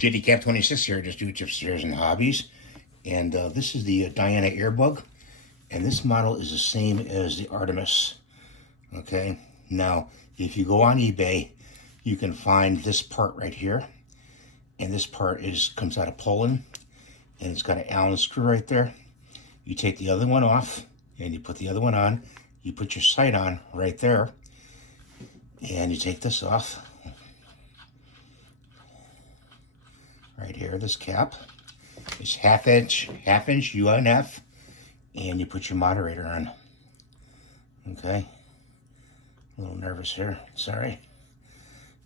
JDCap26 here, just do tips, shares, and hobbies. And this is the Diana airbug. And this model is the same as the Artemis. Okay, now if you go on eBay, you can find this part right here. And this part comes out of Poland. And it's got an Allen screw right there. You take the other one off and you put the other one on. You put your sight on right there. And you take this off. Right here, this cap. It's half inch UNF. And you put your moderator on. Okay. A little nervous here, sorry.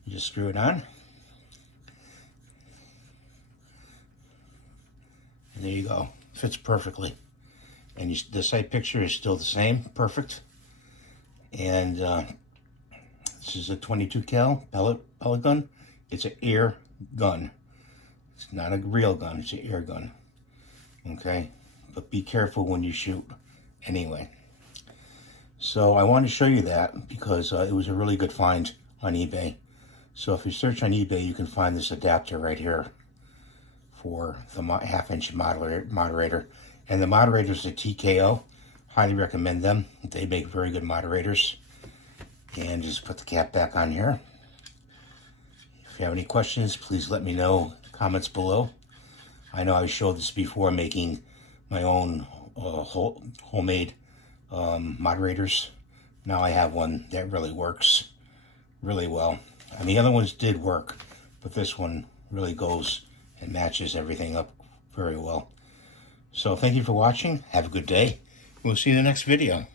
You just screw it on. And there you go. Fits perfectly. And the sight picture is still the same, perfect. And this is a 22 cal pellet gun. It's an air gun. It's not a real gun, it's an air gun. Okay? But be careful when you shoot anyway. So I wanted to show you that because it was a really good find on eBay. So if you search on eBay, you can find this adapter right here for the half-inch moderator. And the moderators are TKO. Highly recommend them. They make very good moderators. And just put the cap back on here. If you have any questions, please let me know in the comments below. I know I showed this before, making my own homemade moderators. Now I have one that really works really well. And the other ones did work, but this one really goes and matches everything up very well. So thank you for watching. Have a good day. We'll see you in the next video.